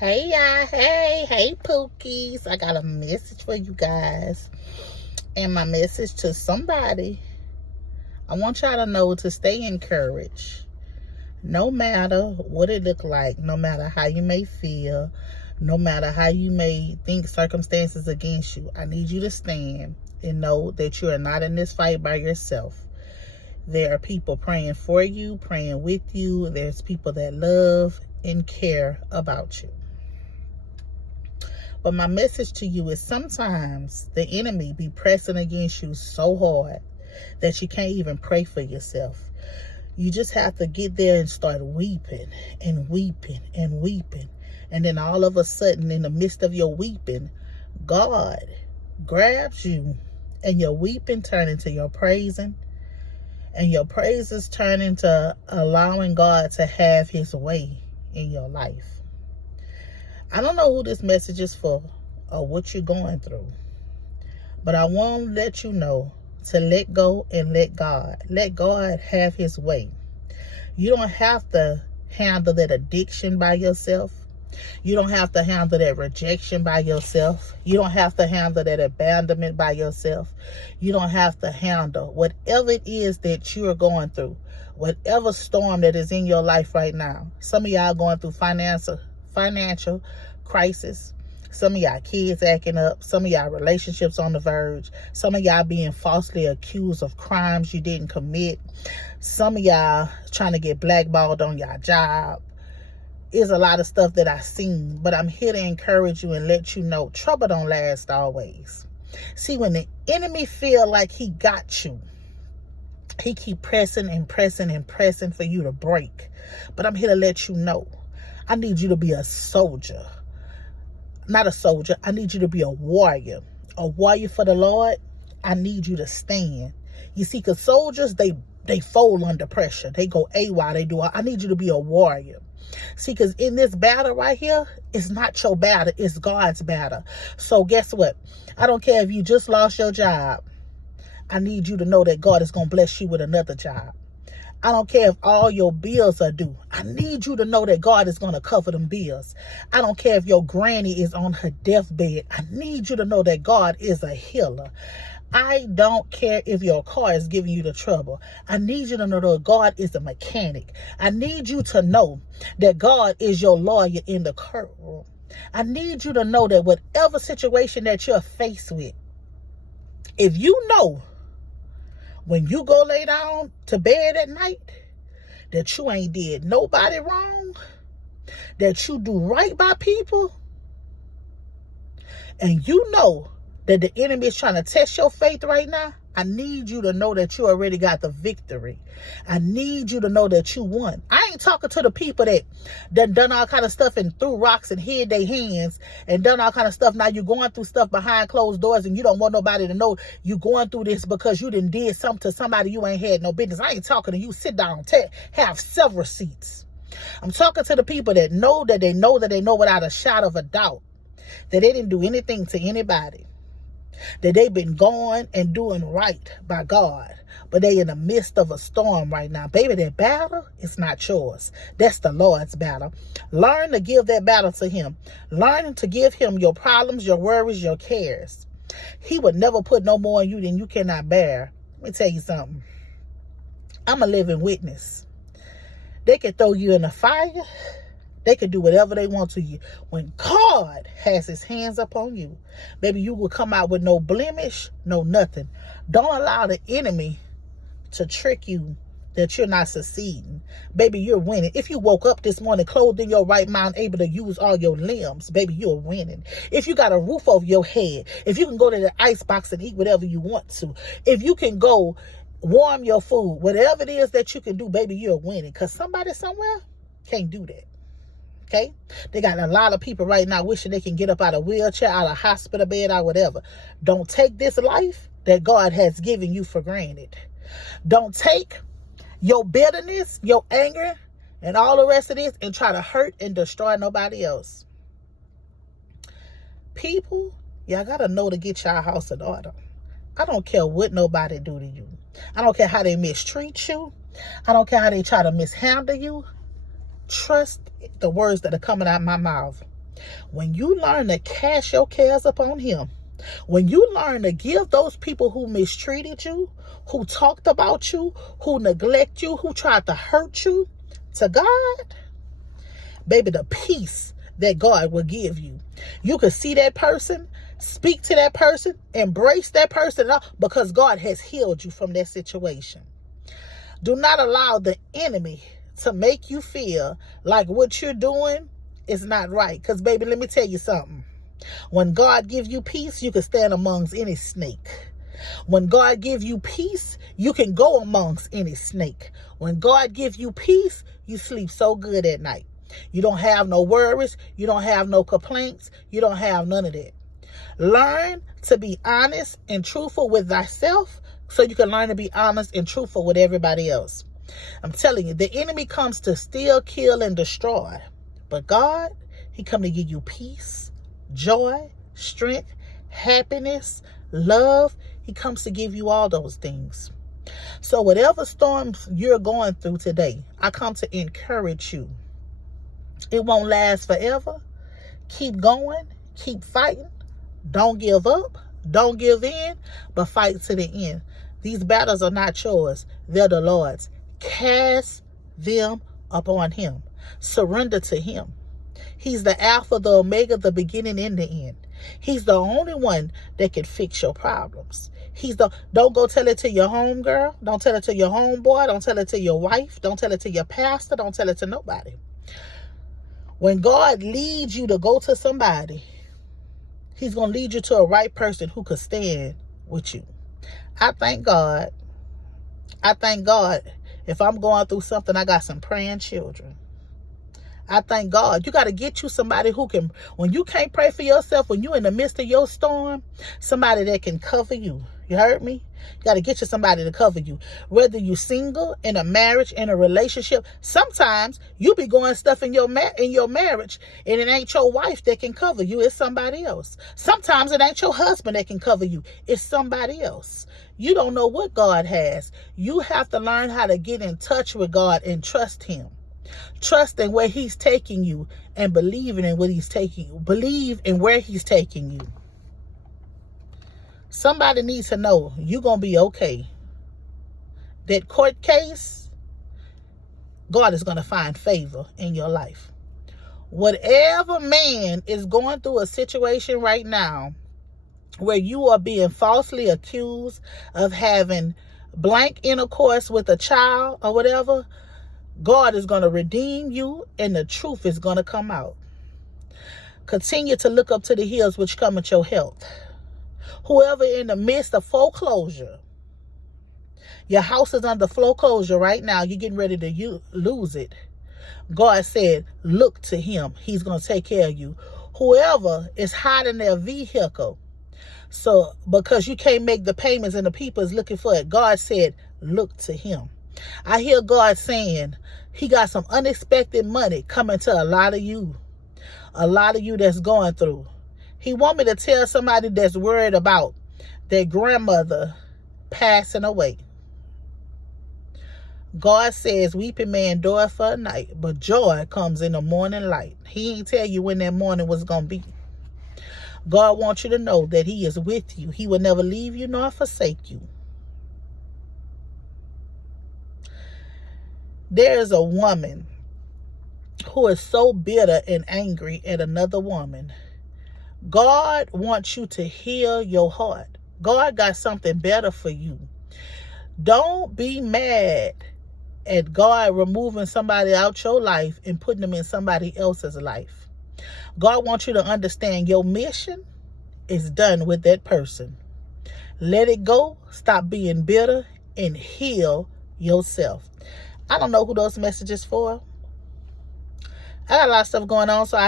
Hey y'all, hey Pookies. I got a message for you guys. And my message to somebody, I want y'all to know to stay encouraged. No matter what it look like, no matter how you may feel, no matter how you may think circumstances against you, I need you to stand and know that you are not in this fight by yourself. There are people praying for you, praying with you. There's people that love and care about you. But my message to you is sometimes the enemy be pressing against you so hard that you can't even pray for yourself. You just have to get there and start weeping and weeping and weeping. And then all of a sudden, in the midst of your weeping, God grabs you and your weeping turn into your praising. And your praises turn into allowing God to have his way in your life. I don't know who this message is for or what you're going through, but I want to let you know to let go and let God. Let God have his way. You don't have to handle that addiction by yourself. You don't have to handle that rejection by yourself. You don't have to handle that abandonment by yourself. You don't have to handle whatever it is that you are going through, whatever storm that is in your life right now. Some of y'all going through financial crisis. Some of y'all kids acting up. Some of y'all relationships on the verge. Some of y'all being falsely accused of crimes you didn't commit. Some of y'all trying to get blackballed on your job. It's a lot of stuff that I've seen, but I'm here to encourage you and let you know trouble don't last always. See, when the enemy feel like he got you, he keep pressing and pressing and pressing for you to break. But I'm here to let you know, I need you to be a soldier. Not a soldier. I need you to be a warrior. A warrior for the Lord. I need you to stand. You see, because soldiers, they fold under pressure. They go AWOL. They do. I need you to be a warrior. See, because in this battle right here, it's not your battle. It's God's battle. So guess what? I don't care if you just lost your job. I need you to know that God is going to bless you with another job. I don't care if all your bills are due. I need you to know that God is going to cover them bills. I don't care if your granny is on her deathbed. I need you to know that God is a healer. I don't care if your car is giving you the trouble. I need you to know that God is a mechanic. I need you to know that God is your lawyer in the courtroom. I need you to know that whatever situation that you're faced with, if you know when you go lay down to bed at night, that you ain't did nobody wrong, that you do right by people, and you know that the enemy is trying to test your faith right now, I need you to know that you already got the victory. I need you to know that you won. I ain't talking to the people that done all kind of stuff and threw rocks and hid their hands and done all kind of stuff. Now you're going through stuff behind closed doors and you don't want nobody to know you going through this because you did something to somebody you ain't had no business. I ain't talking to you. Sit down. Have several seats. I'm talking to the people that know without a shadow of a doubt that they didn't do anything to anybody, that they've been going and doing right by God, but they in the midst of a storm right now. Baby, that battle is not yours. That's the Lord's battle. Learn to give that battle to him. Learn to give him your problems, your worries, your cares. He would never put no more on you than you cannot bear. Let me tell you something. I'm a living witness. They can throw you in the fire. They can do whatever they want to you. When God has his hands upon you, baby, you will come out with no blemish, no nothing. Don't allow the enemy to trick you that you're not succeeding. Baby, you're winning. If you woke up this morning clothed in your right mind, able to use all your limbs, baby, you're winning. If you got a roof over your head, if you can go to the ice box and eat whatever you want to, if you can go warm your food, whatever it is that you can do, baby, you're winning. Because somebody somewhere can't do that. Okay? They got a lot of people right now wishing they can get up out of a wheelchair, out of a hospital bed, or whatever. Don't take this life that God has given you for granted. Don't take your bitterness, your anger, and all the rest of this and try to hurt and destroy nobody else. People, y'all got to know to get your house in order. I don't care what nobody do to you. I don't care how they mistreat you. I don't care how they try to mishandle you. Trust the words that are coming out of my mouth. When you learn to cast your cares upon him, when you learn to give those people who mistreated you, who talked about you, who neglect you, who tried to hurt you, to God, baby, the peace that God will give you. You can see that person, speak to that person, embrace that person, because God has healed you from that situation. Do not allow the enemy to make you feel like what you're doing is not right. Because, baby, let me tell you something. When God gives you peace, you can stand amongst any snake. When God gives you peace, you can go amongst any snake. When God gives you peace, you sleep so good at night. You don't have no worries. You don't have no complaints. You don't have none of that. Learn to be honest and truthful with thyself so you can learn to be honest and truthful with everybody else. I'm telling you, the enemy comes to steal, kill, and destroy. But God, he come to give you peace, joy, strength, happiness, love. He comes to give you all those things. So whatever storms you're going through today, I come to encourage you. It won't last forever. Keep going. Keep fighting. Don't give up. Don't give in, but fight to the end. These battles are not yours. They're the Lord's. Cast them upon him. Surrender to him. He's the Alpha, the Omega, the beginning and the end. He's the only one that can fix your problems. Don't go tell it to your homegirl. Don't tell it to your homeboy. Don't tell it to your wife. Don't tell it to your pastor. Don't tell it to nobody. When God leads you to go to somebody, he's going to lead you to a right person who could stand with you. I thank God. I thank God. If I'm going through something, I got some praying children. I thank God. You got to get you somebody who can, when you can't pray for yourself, when you're in the midst of your storm, somebody that can cover you. You heard me? You got to get you somebody to cover you. Whether you're single, in a marriage, in a relationship, sometimes you be going stuff in your marriage and it ain't your wife that can cover you. It's somebody else. Sometimes it ain't your husband that can cover you. It's somebody else. You don't know what God has. You have to learn how to get in touch with God and trust him. Trust in where he's taking you and believing in what he's taking you. Believe in where he's taking you. Somebody needs to know you're going to be okay. That court case, God is going to find favor in your life. Whatever man is going through a situation right now where you are being falsely accused of having blank intercourse with a child or whatever, God is going to redeem you and the truth is going to come out. Continue to look up to the hills which come at your health. Whoever in the midst of foreclosure, your house is under foreclosure right now, you're getting ready to lose it. God said, look to him. He's going to take care of you. Whoever is hiding their vehicle, so because you can't make the payments and the people is looking for it, God said, look to him. I hear God saying he got some unexpected money coming to a lot of you that's going through. He want me to tell somebody that's worried about their grandmother passing away. God says, weeping may endure for a night, but joy comes in the morning light. He ain't tell you when that morning was going to be. God wants you to know that he is with you. He will never leave you nor forsake you. There is a woman who is so bitter and angry at another woman. God wants you to heal your heart. God got something better for you. Don't be mad at God removing somebody out your life and putting them in somebody else's life. God wants you to understand your mission is done with that person. Let it go. Stop being bitter and heal yourself. I don't know who those messages for. I got a lot of stuff going on, so